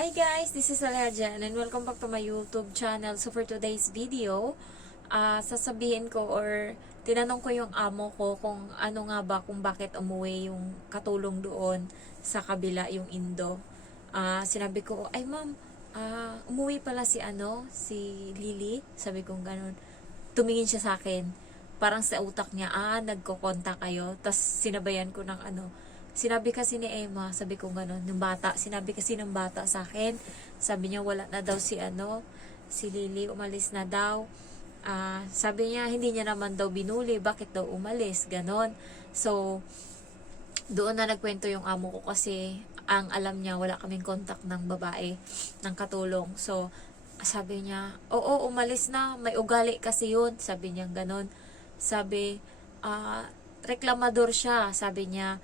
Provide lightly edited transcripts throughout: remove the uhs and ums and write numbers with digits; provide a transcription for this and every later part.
Hi guys, this is Alejan and welcome back to my YouTube channel. So for today's video, sasabihin ko or tinanong ko yung amo ko kung ano nga ba, kung bakit umuwi yung katulong doon sa kabila, yung Indo. Sinabi ko, ay ma'am, umuwi pala si Lily. Sabi ko ganun. Tumingin siya sa akin. Parang sa utak niya, nagko-contact kayo. Tapos sinabayan ko ng sinabi kasi ni Emma, sabi ko gano'n, sinabi kasi ng bata sa akin, sabi niya wala na daw si Lily, umalis na daw. Sabi niya, hindi niya naman daw binuli, bakit daw umalis, gano'n. So, doon na nagkwento yung amo ko kasi ang alam niya, wala kaming contact ng babae, ng katulong. So, sabi niya, oo, umalis na, may ugali kasi yun, sabi niya gano'n. Sabi, reklamador siya, sabi niya,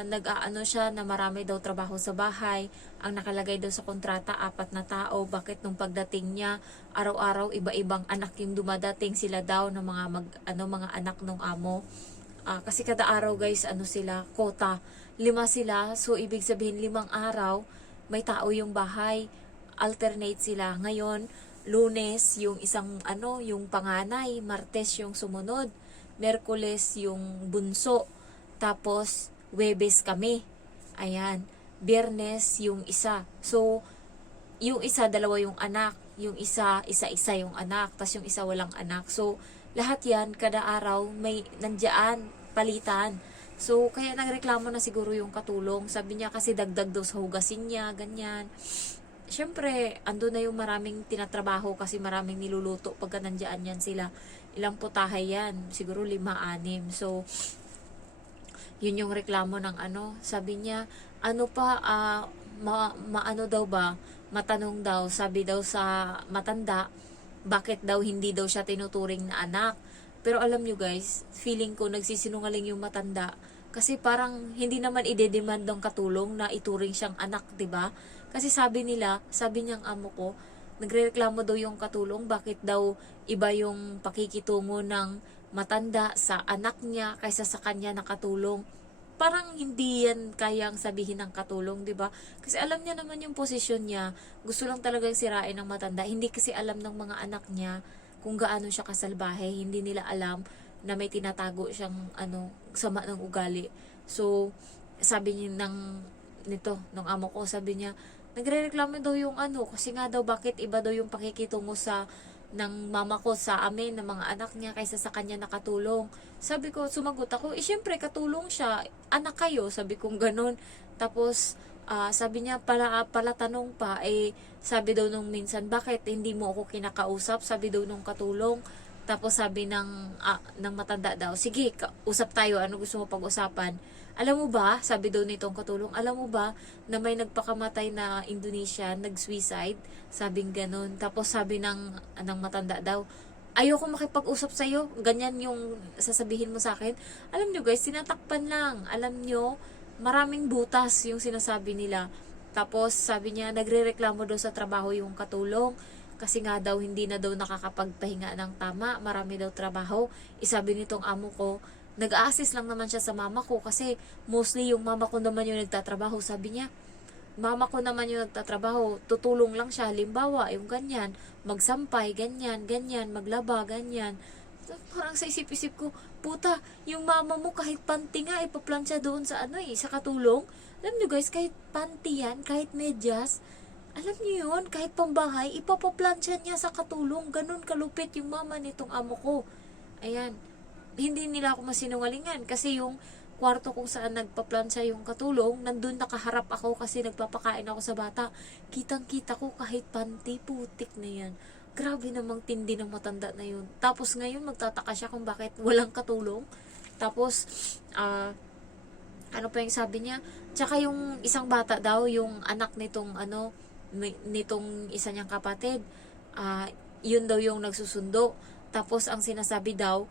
nag-aano siya na marami daw trabaho sa bahay. Ang nakalagay daw sa kontrata, 4 na tao. Bakit nung pagdating niya, araw-araw iba-ibang anak yung dumadating, sila daw ng mga anak ng amo. Kasi kada araw guys, sila, kota. 5 sila, so ibig sabihin 5 araw may tao yung bahay. Alternate sila. Ngayon, Lunes yung yung panganay, Martes yung sumunod, Merkules yung bunso, tapos Huwebes kami. Ayan. Biyernes yung isa. So, yung isa, 2 yung anak. Yung isa yung anak. Tapos yung isa walang anak. So, lahat yan, kada araw, may nandiyan, palitan. So, kaya nagreklamo na siguro yung katulong. Sabi niya kasi dagdag daw sa hugasin niya, ganyan. Siyempre, ando na yung maraming tinatrabaho kasi maraming niluluto pagka nandiyan yan sila. Ilang putahe yan? Siguro 5-6. So, yun yung reklamo ng sabi niya, maano daw ba, matanong daw, sabi daw sa matanda, bakit daw hindi daw siya tinuturing na anak. Pero alam nyo guys, feeling ko nagsisinungaling yung matanda, kasi parang hindi naman ide-demand ng katulong na ituring siyang anak, 'di ba? Kasi sabi niyang amo ko, nagrereklamo daw yung katulong, bakit daw iba yung pakikitungo ng matanda sa anak niya kaysa sa kanya nakatulong. Parang hindi yan kayang sabihin ng katulong, 'di ba? Kasi alam niya naman yung posisyon niya. Gusto lang talagang sirain ng matanda. Hindi kasi alam ng mga anak niya kung gaano siya kasalbahe. Hindi nila alam na may tinatago siyang sama ng ugali. So, sabi niya nung amo ko, sabi niya, nagrereklamo daw yung kasi nga daw bakit iba daw yung pakikitungo ng mama ko sa amin, ng mga anak niya kaysa sa kanya nakatulong. Sabi ko, sumagot ako, syempre katulong siya, anak kayo, sabi kong ganun. Tapos sabi niya pala tanong pa, sabi daw nung minsan, bakit hindi mo ako kinakausap, sabi daw nung katulong. Tapos sabi ng matanda daw, sige, usap tayo, ano gusto mo pag-usapan? Alam mo ba, sabi daw nitong katulong, alam mo ba na may nagpakamatay na Indonesian, nag-suicide? Sabing ganun. Tapos sabi ng matanda daw, ayoko makipag-usap sa'yo. Ganyan yung sasabihin mo sa akin. Alam nyo guys, tinatakpan lang. Alam nyo, maraming butas yung sinasabi nila. Tapos sabi niya, nagrereklamo daw sa trabaho yung katulong. Kasi nga daw, hindi na daw nakakapagpahinga ng tama. Marami daw trabaho. Isabi nitong amo ko, nag-a-assist lang naman siya sa mama ko kasi mostly yung mama ko naman yung nagtatrabaho. Sabi niya, mama ko naman yung nagtatrabaho, tutulong lang siya, halimbawa yung ganyan, magsampay, ganyan, maglaba, ganyan. Parang sa isip-isip ko, puta, yung mama mo kahit panty nga ipaplansya doon sa sa katulong. Alam nyo guys, kahit panty yan, kahit medyas, alam niyo yun, kahit pambahay, ipapaplansya niya sa katulong. Ganun kalupit yung mama nitong amo ko. Ayan, hindi nila ako masinungalingan kasi yung kwarto kung saan nagpaplansya yung katulong, nandun nakaharap ako kasi nagpapakain ako sa bata. Kitang-kita ko kahit panty, putik na yan. Grabe namang tindi ng matanda na yun. Tapos ngayon magtataka siya kung bakit walang katulong. Tapos, ano pa yung sabi niya? Tsaka yung isang bata daw, yung anak nitong nitong isa niyang kapatid, yun daw yung nagsusundo. Tapos ang sinasabi daw,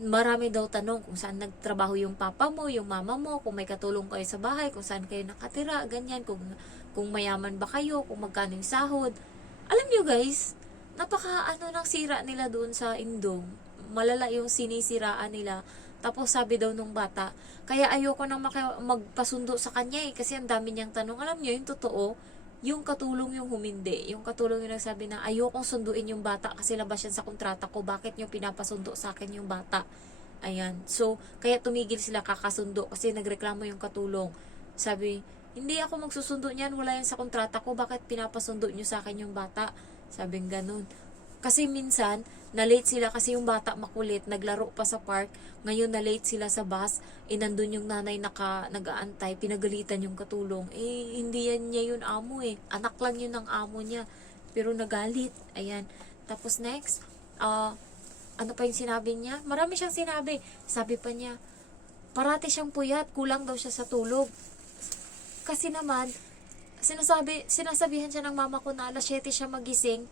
marami daw tanong kung saan nagtrabaho yung papa mo, yung mama mo, kung may katulong kayo sa bahay, kung saan kayo nakatira, ganyan, kung mayaman ba kayo, kung magkano yung sahod. Alam nyo guys, napaka nang sira nila doon sa Indong. Malala yung sinisiraan nila Tapos sabi daw nung bata, kaya ayoko nang magpasundo sa kanya kasi ang dami niyang tanong. Alam niyo, yung totoo, yung katulong yung humindi. Yung katulong yung nagsabi na ayokong sunduin yung bata kasi labas yan sa kontrata ko. Bakit niyo pinapasundo sa akin yung bata? Ayan. So, kaya tumigil sila kakasundo kasi nagreklamo yung katulong. Sabi, hindi ako magsusundo niyan, wala yan sa kontrata ko. Bakit pinapasundo niyo sa akin yung bata? Sabing ganun. Kasi minsan, na-late sila kasi yung bata makulit, naglaro pa sa park, ngayon na-late sila sa bus, nandun yung nanay nag-aantay, pinagalitan yung katulong. Hindi yan niya yun amo anak lang yun ng amo niya, pero nagalit. Ayan. Tapos next, ano pa yung sinabi niya? Marami siyang sinabi. Sabi pa niya, parati siyang puyat, kulang daw siya sa tulog. Kasi naman, sinasabihan siya ng mama ko na alas 7 siya magising.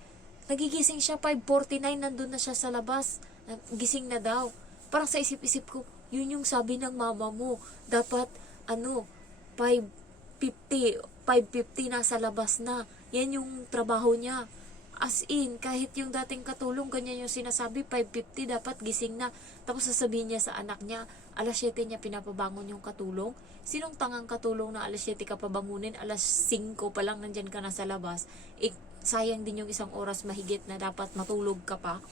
Nagigising siya 5:49, nandun na siya sa labas. Gising na daw. Parang sa isip-isip ko, yun yung sabi ng mama mo. Dapat, 5:50 nasa labas na. Yan yung trabaho niya. As in, kahit yung dating katulong, ganyan yung sinasabi, 5:50 dapat gising na. Tapos sasabihin niya sa anak niya, alas 7 niya pinapabangon yung katulong. Sinong tangang katulong na alas 7 ka pabangunin, alas 5 pa lang nandyan ka na sa labas. Sayang din yung isang oras mahigit na dapat matulog ka pa.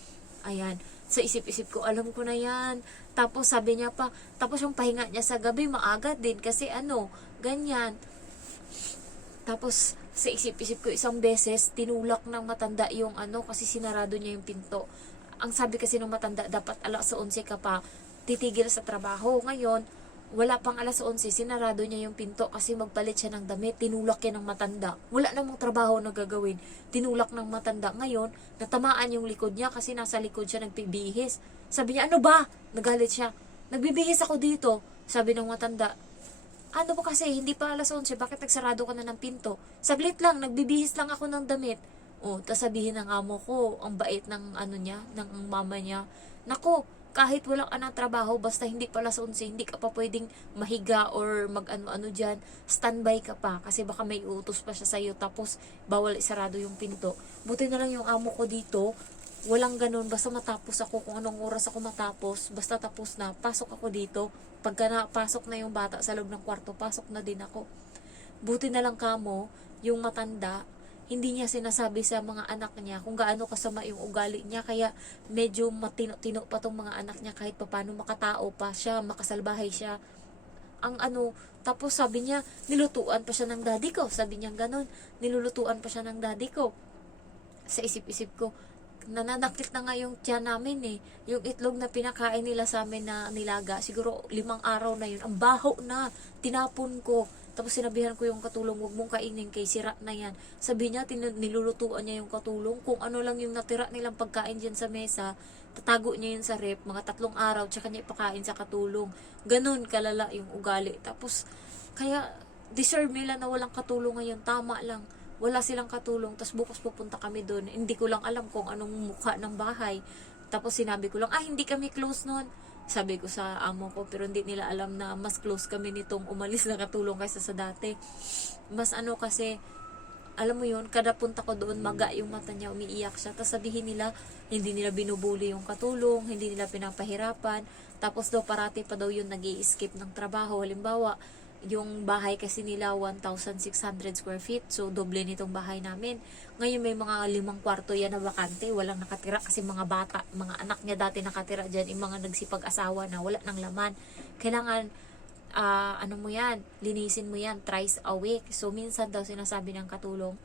Ayan. Sa isip-isip ko, alam ko na yan. Tapos sabi niya pa, tapos yung pahinga niya sa gabi, maaga din. Kasi ganyan. Tapos sa isip-isip ko, isang beses, tinulak ng matanda yung kasi sinarado niya yung pinto. Ang sabi kasi ng matanda, dapat alas 11 ka pa titigil sa trabaho. Ngayon, wala pang alas 11, sinarado niya yung pinto kasi magpalit siya ng damit. Tinulak yan ng matanda. Wala namang trabaho na gagawin. Tinulak ng matanda. Ngayon, natamaan yung likod niya kasi nasa likod siya nagbibihis. Sabi niya, ano ba? Nagalit siya. Nagbibihis ako dito. Sabi ng matanda, ano ba kasi, hindi pa alas 11, bakit nagsarado ka na ng pinto? Saglit lang, nagbibihis lang ako ng damit. Tas sabihin ng amo ko, ang bait ng ng mama niya. Nako, kahit walang anong trabaho, basta hindi pala sa 11, hindi ka pa pwedeng mahiga or mag-ano dyan, standby ka pa, kasi baka may utos pa siya sa'yo, tapos bawal isarado yung pinto. Buti na lang yung amo ko dito, walang ganun, basta matapos ako, kung anong oras ako matapos, basta tapos na, pasok ako dito. Pagka napasok na yung bata sa loob ng kwarto, pasok na din ako. Buti na lang kamo, yung matanda, hindi niya sinasabi sa mga anak niya kung gaano kasama yung ugali niya, kaya medyo matino-tino pa tong mga anak niya kahit paano, makatao pa siya, makasalbahay siya. Tapos sabi niya, nilutuan pa siya ng daddy ko. Sabi niya ganun, nilulutuan pa siya ng daddy ko. Sa isip-isip ko, nananakit na nga yung tiyan namin yung itlog na pinakain nila sa amin na nilaga, siguro 5 araw na yun, ang baho na, tinapon ko. Tapos sinabihan ko yung katulong, huwag mong kainin kay sira na yan. Sabi niya, nilulutuan niya yung katulong. Kung ano lang yung natira nilang pagkain dyan sa mesa, tatago niya yun sa rep, mga 3 araw, tsaka niya ipakain sa katulong. Ganun kalala yung ugali. Tapos, kaya, deserve nila na walang katulong ngayon. Tama lang. Wala silang katulong. Tapos bukas pupunta kami doon. Hindi ko lang alam kung anong mukha ng bahay. Tapos sinabi ko lang, hindi kami close noon. Sabi ko sa amo ko, pero hindi nila alam na mas close kami nitong umalis na katulong kaysa sa dati. Mas kasi, alam mo yun, kada punta ko doon, maga yung mata niya, umiiyak siya. Tapos sabihin nila, hindi nila binubuli yung katulong, hindi nila pinapahirapan. Tapos daw parati pa daw yun nag-i-skip ng trabaho. Halimbawa, yung bahay kasi nila 1,600 square feet, so doble nitong bahay namin. Ngayon may mga 5 kwarto yan na bakante, walang nakatira kasi mga bata, mga anak niya dati nakatira dyan, yung mga nagsipag-asawa na wala ng laman. Kailangan mo yan, linisin mo yan thrice a week. So minsan daw sinasabi ng katulong,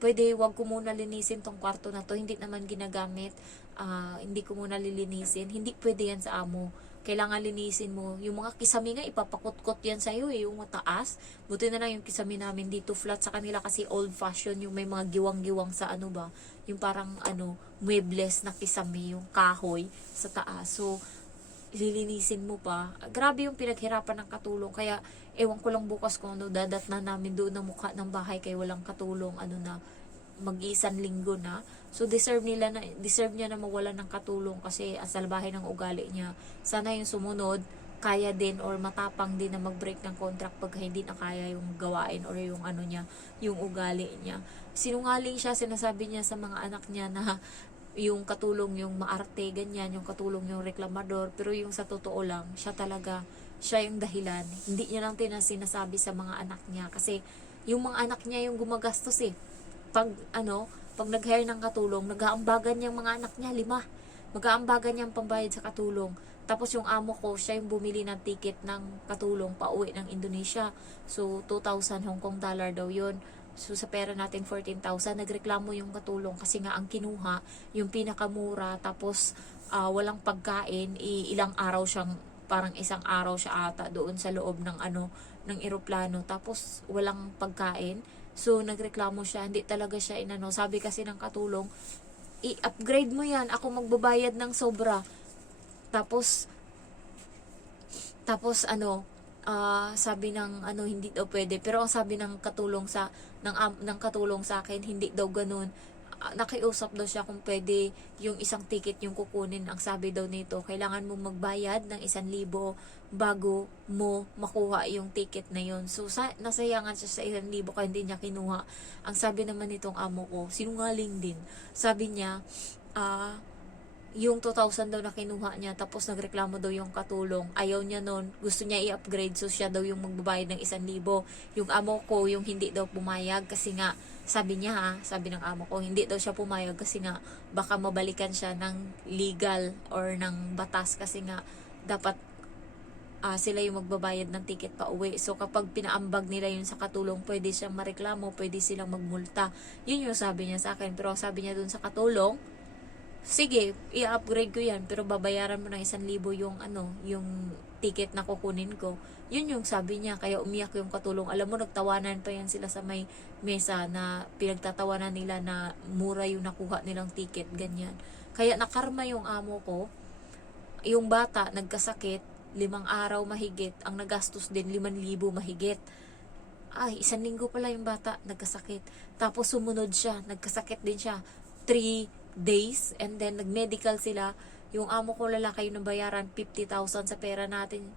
pwede wag ko muna linisin tong kwarto na to, hindi naman ginagamit, hindi ko muna lilinisin. Hindi pwede yan sa amo. Kailangan linisin mo. Yung mga kisame nga, ipapakot-kot yan sa'yo yung mataas. Buti na lang yung kisame namin dito flat, sa kanila kasi old fashion, yung may mga giwang-giwang sa yung parang muebles na kisame, yung kahoy sa taas. So, lilinisin mo pa. Grabe yung pinaghirapan ng katulong. Kaya, ewan ko lang bukas kung dadat na namin doon ng mukha ng bahay kay walang katulong, mag-isang linggo na. So deserve niya na mawalan ng katulong kasi asalbahe ng ugali niya. Sana yung sumunod kaya din or matapang din na mag-break ng contract pag hindi na kaya yung gawain or yung niya, yung ugali niya. Sinungaling siya, sinasabi niya sa mga anak niya na yung katulong yung maarte, ganyan, yung katulong yung reklamador, pero yung sa totoo lang, siya yung dahilan. Hindi niya lang sinasabi sa mga anak niya, kasi yung mga anak niya yung gumagastos eh. Pag nag-hire ng katulong, nag-aambagan niyang mga anak niya, 5. Mag-aambagan niyang pambayad sa katulong. Tapos yung amo ko, siya yung bumili ng ticket ng katulong pauwi ng Indonesia. So, 2,000 Hong Kong dollar daw yun. So, sa pera natin, 14,000. Nagreklamo yung katulong kasi nga ang kinuha, yung pinakamura, tapos walang pagkain, ilang araw siyang, parang isang araw siya ata doon sa loob ng ng eroplano, tapos walang pagkain. So, nagreklamo siya, hindi talaga siya sabi kasi ng katulong, i-upgrade mo yan, ako magbabayad ng sobra. Tapos, sabi ng hindi daw pwede, pero ang sabi ng katulong ng katulong sa akin, hindi daw ganoon. Nakiusap daw siya kung pwede yung isang ticket yung kukunin. Ang sabi daw nito, kailangan mo magbayad ng 1,000 bago mo makuha yung ticket na yun. So, nasayangan siya sa 1,000 kaya hindi niya kinuha. Ang sabi naman nitong amo ko, sinungaling din. Sabi niya, yung 2,000 daw na kinuha niya, tapos nagreklamo daw yung katulong. Ayaw niya nun, gusto niya i-upgrade, so siya daw yung magbabayad ng 1,000. Yung amo ko, yung hindi daw pumayag kasi nga, sabi ng amo ko, hindi daw siya pumayag kasi nga, baka mabalikan siya ng legal or ng batas kasi nga, dapat sila yung magbabayad ng ticket pa uwi. So, kapag pinaambag nila yun sa katulong, pwede siyang mareklamo, pwede silang magmulta. Yun yung sabi niya sa akin. Pero sabi niya dun sa katulong, sige, i-upgrade ko yan, pero babayaran mo ng 1,000 yung ticket na kukunin ko. Yun yung sabi niya, kaya umiyak yung katulong. Alam mo, nagtawanan pa yan sila sa may mesa na pinagtatawanan nila na mura yung nakuha nilang ticket, ganyan. Kaya nakarma yung amo ko, yung bata nagkasakit, 5 araw mahigit, ang nagastos din 5,000 mahigit. Ay, 1 linggo pala yung bata nagkasakit. Tapos sumunod siya, nagkasakit din siya. 3 days, and then nag-medical sila. Yung amo ko lalaki yung nabayaran 50,000 sa pera natin,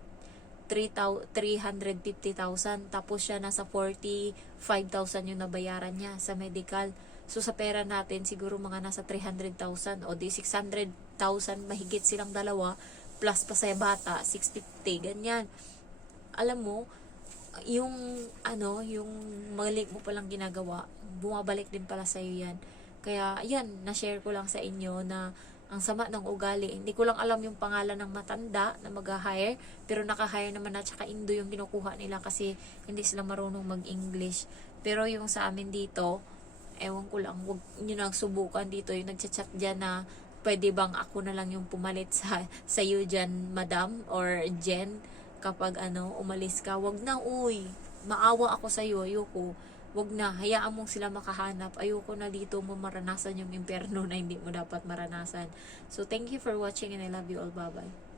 350,000. Tapos siya nasa 45,000 yung nabayaran niya sa medical. So sa pera natin siguro mga nasa 300,000 o di 600,000 mahigit silang dalawa, plus pa sa bata 650, ganyan. Alam mo, yung yung mali mo palang ginagawa, bumabalik din pala sa iyo yan. Kaya, yan, na-share ko lang sa inyo na ang sama ng ugali. Hindi ko lang alam yung pangalan ng matanda na mag-hire, pero naka-hire naman na, tsaka Indo yung kinukuha nila kasi hindi sila marunong mag-English. Pero yung sa amin dito, ewan ko lang, wag nyo nang subukan dito, yung nagchat-chat dyan na pwede bang ako na lang yung pumalit sa iyo dyan, madam or Jen, kapag umalis ka. Wag na, uy, maawa ako sa iyo, ayoko. Wag na, hayaan mong sila makahanap. Ayoko na dito mo maranasan yung impyerno na hindi mo dapat maranasan. So, thank you for watching and I love you all. Bye-bye.